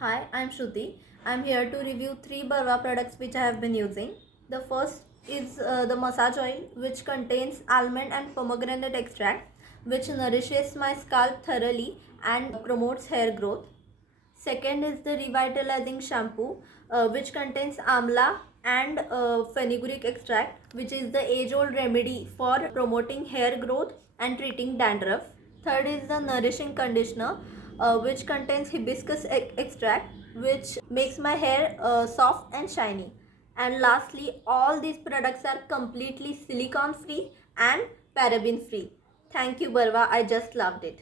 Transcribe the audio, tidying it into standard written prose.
Hi, I'm Shruti. I'm here to review three Barwa products which I have been using. The first is the massage oil, which contains almond and pomegranate extract, which nourishes my scalp thoroughly and promotes hair growth. Second is the revitalizing shampoo, which contains amla and fenugreek extract, which is the age-old remedy for promoting hair growth and treating dandruff. Third is the nourishing conditioner, which contains hibiscus extract, which makes my hair soft and shiny. And lastly, all these products are completely silicone free and paraben free. Thank you, Barwa. I just loved it.